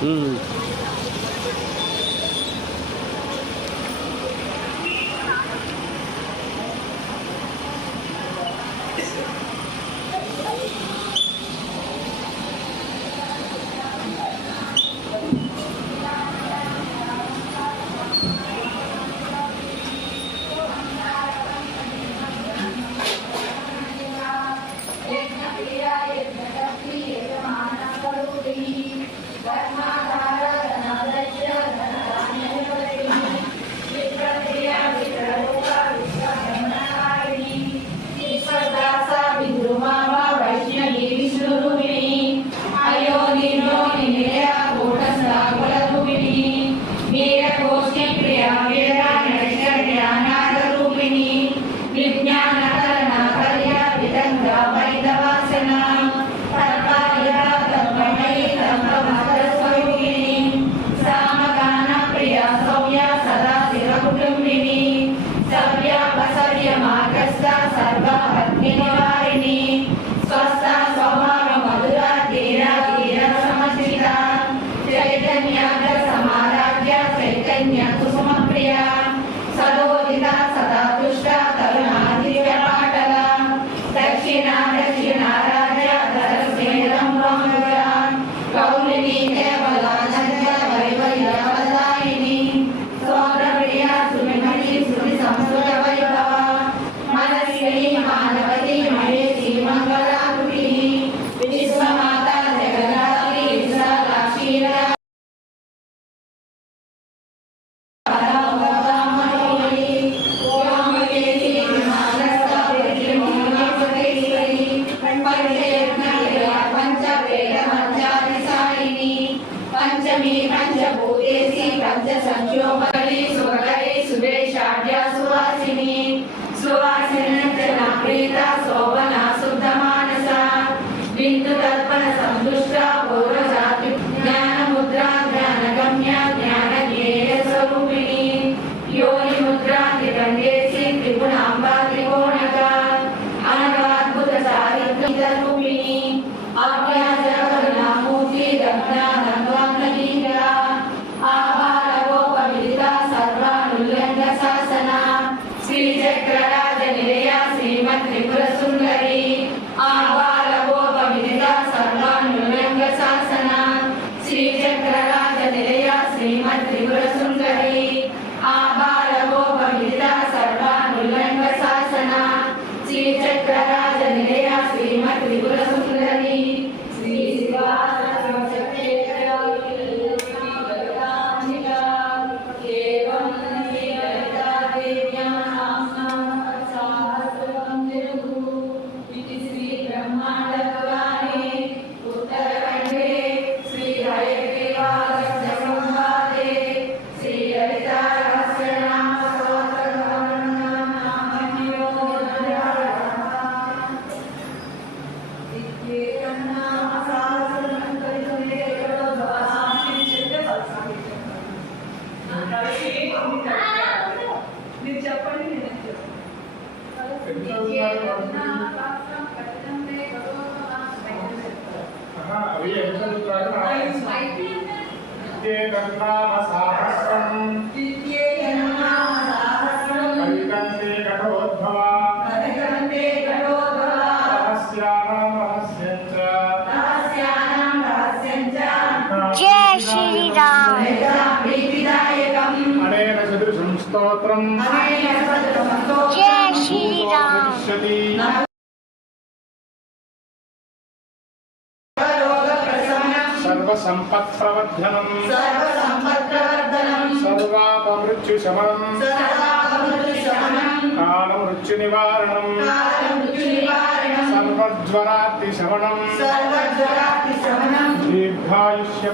嗯。आगे பஞ்சமி பஞ்சபூதேசி பஞ்ச சஞ்சோமகளே சுகல हाँ अभी ऐसा जो है। ना ये गंगा मसाला सर्वं जय श्रीराम सर्वसम्पत्प्रवर्धनम् सर्वापमृत्युशमनम् कालमृत्युनिवारणम् सर्वज्वरात्रिशमनम् दीर्घायुष्य